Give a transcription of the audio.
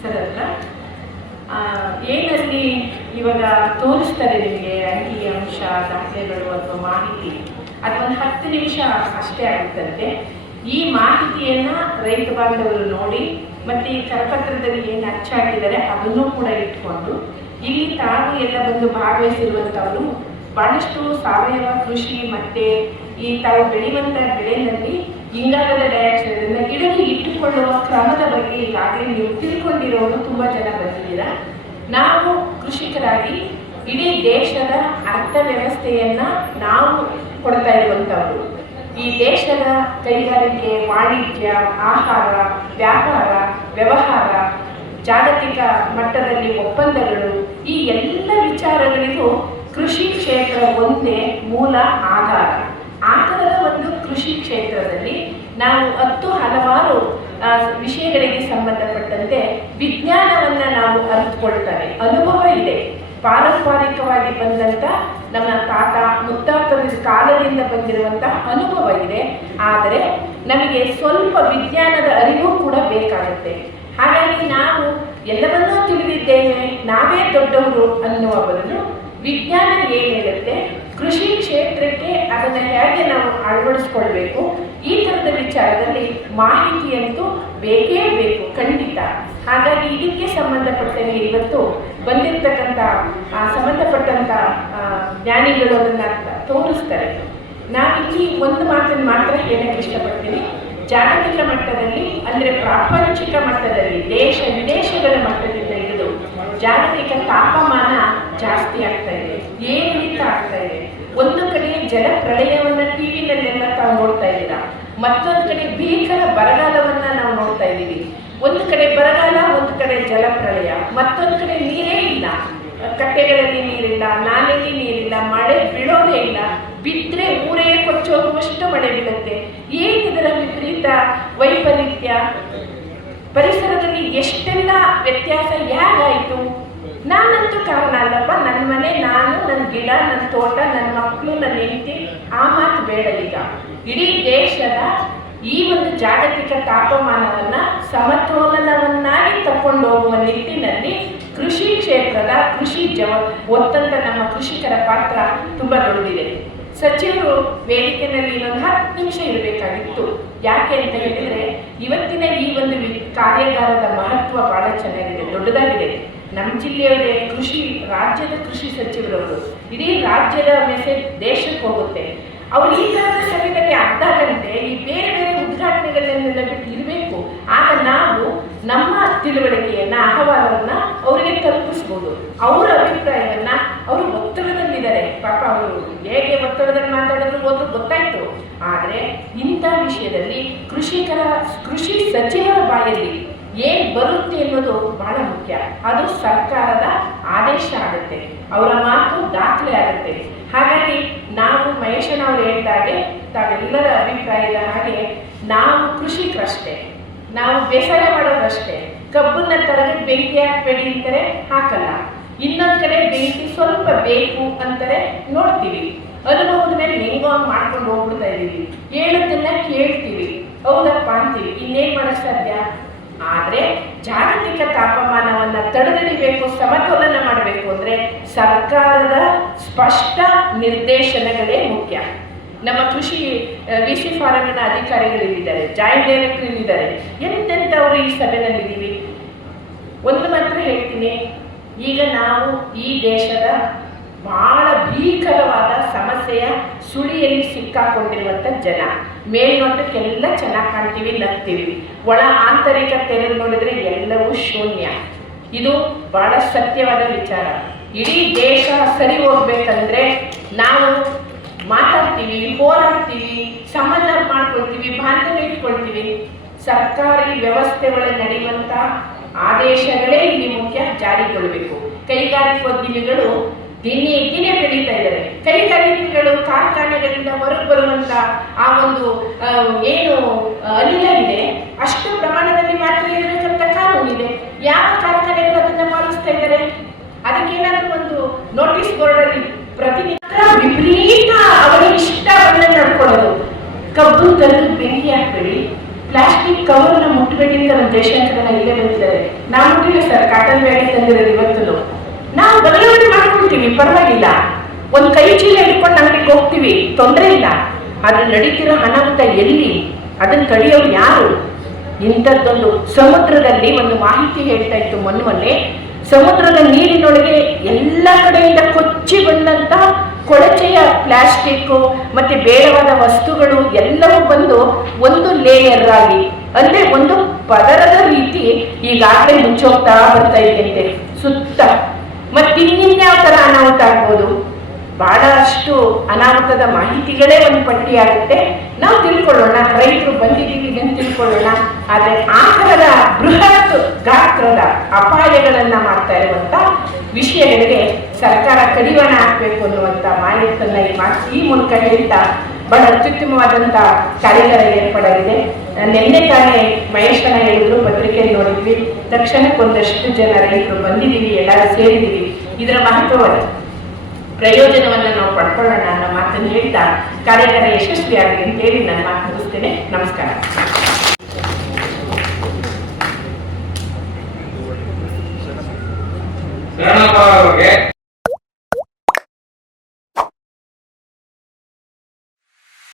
Sir ಹತ್ರ. ಏನಲ್ಲಿ ಇವಾಗ ತೋರಿಸ್ತಾರೆ ನಿಮಗೆ ಅಂಕಿ ಅಂಶ, ದಾಖಲೆಗಳು ಅಥವಾ ಮಾಹಿತಿ? ಅದೊಂದು ಹತ್ತು ನಿಮಿಷ ಅಷ್ಟೇ ಆಗುತ್ತಂತೆ ಈ ಮಾಹಿತಿಯನ್ನ ರೈತ ಬಾಂಧವರು ನೋಡಿ, ಮತ್ತೆ ಈ ಕರಪತ್ರದಲ್ಲಿ ಏನು ಅಚ್ಚಾಕಿದ್ದಾರೆ ಅದನ್ನು ಕೂಡ ಇಟ್ಕೊಂಡು, ಇಲ್ಲಿ ತಾವು ಎಲ್ಲ ಬಂದು ಭಾಗವಹಿಸಿರುವಂಥವರು ಬಹಳಷ್ಟು ಸಾವಯವ ಕೃಷಿ, ಮತ್ತೆ ಈ ತಾವು ಬೆಳೆಯುವಂಥ ಬೆಳೆಯಲ್ಲಿ ಇಂಗಾಲದ ಡೈಆಕ್ಸೈಡ್ ಗಿಡಕ್ಕೆ ಇಟ್ಟುಕೊಳ್ಳುವ ಕ್ರಮದ ಬಗ್ಗೆ ಈಗಾಗಲೇ ನೀವು ತಿಳ್ಕೊಂಡಿರೋರು ತುಂಬಾ ಜನ ಬಂದಿದ್ದೀರಾ. ನಾವು ಕೃಷಿಕರಾಗಿ ಇಡೀ ದೇಶದ ಅರ್ಥ ವ್ಯವಸ್ಥೆಯನ್ನ ನಾವು ಕೊಡ್ತಾ ಇರುವಂಥವ್ರು. ಈ ದೇಶದ ಕೈಗಾರಿಕೆ, ವಾಣಿಜ್ಯ, ಆಹಾರ, ವ್ಯಾಪಾರ, ವ್ಯವಹಾರ, ಜಾಗತಿಕ ಮಟ್ಟದಲ್ಲಿ ಒಪ್ಪಂದಗಳು, ಈ ಎಲ್ಲ ವಿಚಾರಗಳಿಗೂ ಕೃಷಿ ಕ್ಷೇತ್ರ ಒಂದೇ ಮೂಲ ಆಧಾರ ಆ ಥರದ ಒಂದು ಕೃಷಿ ಕ್ಷೇತ್ರದಲ್ಲಿ ನಾವು ಹತ್ತು ಹಲವಾರು ವಿಷಯಗಳಿಗೆ ಸಂಬಂಧಪಟ್ಟಂತೆ ವಿಜ್ಞಾನವನ್ನ ನಾವು ಅರಿತುಕೊಳ್ತೇವೆ. ಅನುಭವ ಇದೆ. ಪಾರಂಪರಿಕವಾಗಿ ಬಂದಂತ ನಮ್ಮ ತಾತ ಮುತ್ತಾತರ ಕಾಲದಿಂದ ಬಂದಿರುವಂತಹ ಅನುಭವ ಇದೆ. ಆದರೆ ನಮಗೆ ಸ್ವಲ್ಪ ವಿಜ್ಞಾನದ ಅರಿವು ಕೂಡ ಬೇಕಾಗುತ್ತೆ. ಹಾಗಾಗಿ ನಾವು ಎಲ್ಲವನ್ನೂ ತಿಳಿದಿದ್ದೇವೆ ನಾವೇ ದೊಡ್ಡವರು ಅನ್ನುವ ಬದಲು ವಿಜ್ಞಾನ ಏನು ಹೇಳುತ್ತೆ ಕೃಷಿ ಕ್ಷೇತ್ರಕ್ಕೆ ಅದನ್ನು ಹೇಗೆ ನಾವು ಅಳವಡಿಸ್ಕೊಳ್ಬೇಕು, ಈ ಥರದ ವಿಚಾರದಲ್ಲಿ ಮಾಹಿತಿಯಂತೂ ಬೇಕೇ ಬೇಕು, ಖಂಡಿತ. ಹಾಗಾಗಿ ಇದಕ್ಕೆ ಸಂಬಂಧಪಟ್ಟಂಗೆ ಇವತ್ತು ಬಂದಿರತಕ್ಕಂಥ ಸಂಬಂಧಪಟ್ಟಂಥ ಜ್ಞಾನಿಗಳು ಅದನ್ನು ತೋರಿಸ್ತಾರೆ. ಇಲ್ಲಿ ಒಂದು ಮಾತನ್ನು ಮಾತ್ರ ಹೇಳಕ್ಕೆ ಇಷ್ಟಪಡ್ತೀನಿ. ಜಾಗತಿಕ ಮಟ್ಟದಲ್ಲಿ, ಅಂದರೆ ಪ್ರಾಪಂಚಿಕ ಮಟ್ಟದಲ್ಲಿ, ದೇಶ ವಿದೇಶಗಳ ಮಟ್ಟದಿಂದ ಹಿಡಿದು ಜಾಗತಿಕ ತಾಪಮಾನ ಜಾಸ್ತಿ ಆಗ್ತಾ ಇದೆ ಏರಿಳಿತ ಆಗ್ತಾ ಇದೆ ಒಂದು ಕಡೆ ಜಲ ಪ್ರಳಯವನ್ನ ಟಿವಿನಲ್ಲೆಲ್ಲ ತಾವು ನೋಡ್ತಾ ಇದ್ದೀರಾ? ಮತ್ತೊಂದು ಕಡೆ ಭೀಕರ ಬರಗಾಲವನ್ನ ನಾವು ನೋಡ್ತಾ ಇದ್ದೀವಿ. ಒಂದು ಕಡೆ ಬರಗಾಲ, ಒಂದು ಕಡೆ ಜಲಪ್ರಳಯ, ಮತ್ತೊಂದು ಕಡೆ ನೀರೇ ಇಲ್ಲ. ಕಟ್ಟೆಗಳಲ್ಲಿ ನೀರಿಲ್ಲ, ನಾಲೆಯಲ್ಲಿ ನೀರಿಲ್ಲ, ಮಳೆ ಬೀಳೋದೇ ಇಲ್ಲ. ಬಿದ್ದರೆ ಊರೇ ಕೊಚ್ಚೋಗುವಷ್ಟು ಮಳೆ ಬೀಳುತ್ತೆ. ಏನಿದರ ವಿಪರೀತ ವೈಪರೀತ್ಯ ಪರಿಸರದಲ್ಲಿ ಎಷ್ಟೆಲ್ಲ ವ್ಯತ್ಯಾಸ ಹೇಗಾಯಿತು ನಾನಂತೂ ಕಾರಣ ಅಲ್ಲಪ್ಪ ನನ್ನ ಮನೆ ನಾನು ನನ್ನ ಗಿಡ ನನ್ನ ತೋಟ ನನ್ನ ಮಕ್ಕಳು ನನ್ನ ಹೆಂಡತಿ, ಆ ಮಾತು ಬೇಡ ಈಗ. ಇಡೀ ದೇಶದ ಈ ಒಂದು ಜಾಗತಿಕ ತಾಪಮಾನವನ್ನ ಸಮತೋಲನವನ್ನಾಗಿ ತಕೊಂಡು ಹೋಗುವ ನಿಟ್ಟಿನಲ್ಲಿ ಕೃಷಿ ಕ್ಷೇತ್ರದ ಕೃಷಿ ಜವ, ಒತ್ತಂತ ನಮ್ಮ ಕೃಷಿಕರ ಪಾತ್ರ ತುಂಬಾ ದೊಡ್ಡಿದೆ ಸಚಿವರು ವೇದಿಕೆಯಲ್ಲಿ ಇನ್ನೊಂದು ಹತ್ತು ನಿಮಿಷ ಇರಬೇಕಾಗಿತ್ತು. ಯಾಕೆ ಅಂತ ಹೇಳಿದ್ರೆ, ಇವತ್ತಿನ ಈ ಒಂದು ಕಾರ್ಯಾಗಾರದ ಮಹತ್ವ ಬಹಳ ಚೆನ್ನಾಗಿದೆ, ದೊಡ್ಡದಾಗಿದೆ. ನಮ್ಮ ಜಿಲ್ಲೆಯವರೇ ಕೃಷಿ, ರಾಜ್ಯದ ಕೃಷಿ ಸಚಿವರವರು, ಇಡೀ ರಾಜ್ಯದ ಮೆಸೇಜ್ ದೇಶಕ್ಕೆ ಹೋಗುತ್ತೆ. ಅವ್ರು ಈ ಥರದ ಸಮಯದಲ್ಲಿ ಅರ್ಧ ಗಂಟೆ ಈ ಬೇರೆ ಬೇರೆ ಉದ್ಘಾಟನೆಗಳನ್ನೆಲ್ಲ ಬಿಟ್ಟು ಇರಬೇಕು. ಆಗ ನಾವು ನಮ್ಮ ತಿಳುವಳಿಕೆಯನ್ನ ಅಹವಾಲನ್ನ ಅವರಿಗೆ ತಲುಪಿಸ್ಬೋದು. ಅವರ ಅಭಿಪ್ರಾಯವನ್ನ ಅವರು ಒತ್ತಡದಲ್ಲಿದ್ದಾರೆ. ಪಾಪ ಅವರು ಹೇಗೆ ಒತ್ತಡದಲ್ಲಿ ಮಾತಾಡಿದ್ರು ಹೋದ್ರು ಗೊತ್ತಾಯ್ತು. ಆದರೆ ಇಂಥ ವಿಷಯದಲ್ಲಿ ಕೃಷಿಕರ, ಕೃಷಿ ಸಚಿವರ ಬಾಯಲ್ಲಿ ಏನ್ ಬರುತ್ತೆ ಅನ್ನೋದು ಬಹಳ ಮುಖ್ಯ. ಅದು ಸರ್ಕಾರದ ಆದೇಶ ಆಗುತ್ತೆ. ಅವರ ಮಾತು ದಾಖಲೆ ಆಗುತ್ತೆ. ಹಾಗಾಗಿ ನಾವು ಮಹೇಶನ ಅವರು ಹೇಳಿದಾಗೆ ತಾವೆಲ್ಲರ ಅಭಿಪ್ರಾಯದ ಹಾಗೆ ನಾವು ಕೃಷಿಕರಷ್ಟೇ. ನಾವು ಬೇಸಾಯ ಮಾಡೋದಷ್ಟೇ. ಕಬ್ಬನ್ನ ತರಗೆ ಬೆಂಕಿ ಹಾಕಬೇಡಿ ಅಂತಾರೆ ಹಾಕಲ್ಲ. ಇನ್ನೊಂದು ಕಡೆ ಬೆಂಕಿ ಸ್ವಲ್ಪ ಬೇಕು ಅಂತಾರೆ ನೋಡ್ತೀವಿ. ಅನುಭವದ ಮೇಲೆ ಹಂಗ್ ಮಾಡ್ಕೊಂಡು ಹೋಗ್ಬಿಡ್ತಾ ಇದೀವಿ. ಹೇಳೋದನ್ನ ಕೇಳ್ತೀವಿ. ಹೌದಪ್ಪ ಅಂತೀವಿ. ಇನ್ನೇನ್ ಮಾಡಕ್ ಸಾಧ್ಯ? ಆದ್ರೆ ಜಾಗತಿಕ ತಾಪಮಾನವನ್ನು ತಡೆದಿಡಬೇಕು, ಸಮತೋಲನ ಮಾಡಬೇಕು ಅಂದ್ರೆ ಸರ್ಕಾರದ ಸ್ಪಷ್ಟ ನಿರ್ದೇಶನಗಳೇ ಮುಖ್ಯ. ನಮ್ಮ ಕೃಷಿ ವಿ ಸಿ ಫಾರಮಿನ ಅಧಿಕಾರಿಗಳಿದ್ದಾರೆ, ಜಾಯಿಂಟ್ ಡೈರೆಕ್ಟರ್ ಇದ್ದಾರೆ. ಎಂತೆಂಥವರು ಈ ಸಭೆನಲ್ಲಿದ್ದೀವಿ? ಒಂದು ಮಾತ್ರ ಹೇಳ್ತೀನಿ, ಈಗ ನಾವು ಈ ದೇಶದ ಬಹಳ ಭೀಕರವಾದ ಸಮಸ್ಯೆಯ ಸುಳಿಯಲ್ಲಿ ಸಿಕ್ಕಾಕೊಂಡಿರುವಂಥ ಜನ. ಮೇಲ್ನೋಟಕ್ಕೆಲ್ಲ ಚೆನ್ನಾಗಿ ಕಾಣ್ತೀವಿ, ನಗ್ತೀವಿ. ಒಳ ಆಂತರಿಕ ತೆರೆ ನೋಡಿದ್ರೆ ಎಲ್ಲವೂ ಶೂನ್ಯ. ಇದು ಬಹಳ ಸತ್ಯವಾದ ವಿಚಾರ. ಇಡೀ ದೇಶ ಸರಿ ಹೋಗ್ಬೇಕಂದ್ರೆ ನಾವು ಮಾತಾಡ್ತೀವಿ, ಹೋರಾಡ್ತೀವಿ ಸಂಬಂಧ ಮಾಡ್ಕೊಳ್ತೀವಿ, ಬಾಂಧವ್ಯ ಇಟ್ಕೊಳ್ತೀವಿ. ಸರ್ಕಾರಿ ವ್ಯವಸ್ಥೆಗಳ ನಡೆಯುವಂತ ಆದೇಶಗಳೇ ಇಲ್ಲಿ ಮುಖ್ಯ ಜಾರಿಗೊಳ್ಳಬೇಕು ಕೈಗಾರಿಕೋದ್ಯಮಿಗಳು ದಿನೇ ದಿನೇ ಬೆಳೀತಾ ಇದ್ದಾರೆ ಕೈಗಾರಿಕೆಗಳು ಕಾರ್ಖಾನೆಗಳಿಂದ ಹೊರಗೆ ಬರುವಂತ ಆ ಒಂದು ಏನು ಅನಿಲ ಇದೆ ಅಷ್ಟು ಪ್ರಮಾಣದಲ್ಲಿ ಮಾತ್ರ ಇರಬೇಕಂತ ಕಾನೂನಿದೆ ಯಾವ ಕಾರ್ಖಾನೆಗಳು ಅದನ್ನ ಪಾಲಿಸ್ತಾ ಇದ್ದಾರೆ? ಅದಕ್ಕೇನಾದ್ರೂ ಒಂದು ನೋಟಿಸ್ ಬೋರ್ಡ್ ಅಲ್ಲಿ ಪ್ರತಿನಿತ್ಯ ವಿಪರೀತ ಅವರ ಬಂದ ನಡ್ಕೊಳ್ಳೋದು. ಕಬ್ಬು ತಂದು ಬೆಂಕಿ ಹಾಕ್ಬೇಡಿ. ಪ್ಲಾಸ್ಟಿಕ್ ಕವರ್ನ ಮುಟ್ಟಬೇಡಿ ಅಂತ ನಮ್ಮ ಜನ ಇಲ್ಲೇ ಬಂದಿದ್ದಾರೆ ನಾವು ಸರ್, ಕಾಟನ್ ಬ್ಯಾಗ್ ತಂದಿರೋದು ಇವತ್ತು ನಾವು ಬದಲಾವಣೆ ಮಾಡ್ಕೊಳ್ತೀವಿ ಪರವಾಗಿಲ್ಲ. ಒಂದು ಕೈ ಚೀಲ ಹಿಡ್ಕೊಂಡು ನಮಗೆ ಹೋಗ್ತೀವಿ, ತೊಂದರೆ ಇಲ್ಲ. ಆದ್ರೆ ನಡೀತಿರೋ ಅನಾಹುತ ಎಲ್ಲಿ? ಅದನ್ನ ತಡೆಯೋರು ಯಾರು? ಇಂಥದ್ದೊಂದು ಸಮುದ್ರದಲ್ಲಿ ಒಂದು ಮಾಹಿತಿ ಹೇಳ್ತಾ ಇತ್ತು ಮೊನ್ನೆ ಸಮುದ್ರದ ನೀರಿನೊಳಗೆ ಎಲ್ಲ ಕಡೆಯಿಂದ ಕೊಚ್ಚಿ ಬಂದಂತ ಕೊಳಚೆಯ ಪ್ಲಾಸ್ಟಿಕ್, ಮತ್ತೆ ಬೇಡವಾದ ವಸ್ತುಗಳು ಎಲ್ಲವೂ ಬಂದು ಒಂದು ಲೇಯರ್ ಆಗಿ, ಅಂದ್ರೆ ಒಂದು ಪದರದ ರೀತಿ ಈಗಾಗಲೇ ಮುಂಚೋಗ್ತಾ ಬರ್ತಾ ಇದೆಯಂತೆ ಸುತ್ತ ಮತ್ತೆ ಇನ್ನಿನ್ಯಾವ ತರ ಅನಾಹುತ ಆಗ್ಬೋದು? ಬಹಳಷ್ಟು ಅನಾಹುತದ ಮಾಹಿತಿಗಳೇ ಒಂದು ಪಟ್ಟಿಯಾಗುತ್ತೆ ನಾವು ತಿಳ್ಕೊಳ್ಳೋಣ, ರೈತರು ಬಂದಿದ್ದೀವಿ ಅಂತ ತಿಳ್ಕೊಳ್ಳೋಣ. ಆದರೆ ಆ ಥರದ ಬೃಹತ್ ಗಾತ್ರದ ಅಪಾಯಗಳನ್ನ ಮಾಡ್ತಾ ಇರುವಂತ ವಿಷಯಗಳಿಗೆ ಸರ್ಕಾರ ಕಡಿವಾಣ ಹಾಕ್ಬೇಕು ಅನ್ನುವಂಥ ಮಾಹಿತಿಯನ್ನ ಈ ಮಾ ಈ ಮೂಲಕ ಹೇಳ್ತಾ ಬಹಳ ಅತ್ಯುತ್ತಮವಾದಂಥ ಕಾರ್ಯಗಳ ಏರ್ಪಡಲಿದೆ ನಿನ್ನೆ ತಾನೇ ಮಹೇಶನ ಹೇಳಿದ್ರು ಪತ್ರಿಕೆಯಲ್ಲಿ ನೋಡಿದ್ವಿ ತಕ್ಷಣಕ್ಕೆ ಒಂದಷ್ಟು ಜನ ರೈತರು ಬಂದಿದ್ದೀವಿ, ಎಲ್ಲರೂ ಸೇರಿದ್ದೀವಿ. ಇದರ ಮಹತ್ವವನ್ನು ಪ್ರಯೋಜನವನ್ನು ನಾವು ಪಡ್ಕೊಳ್ಳೋಣ ಅನ್ನೋ ಮಾತನ್ನು ಹೇಳ್ತಾ ಕಾರ್ಯಾಗಾರ ಯಶಸ್ವಿಯಾಗಲಿ ಅಂತ ಹೇಳಿ ನನ್ನ ಮಾತು ಮುಗಿಸ್ತೇನೆ. ನಮಸ್ಕಾರ.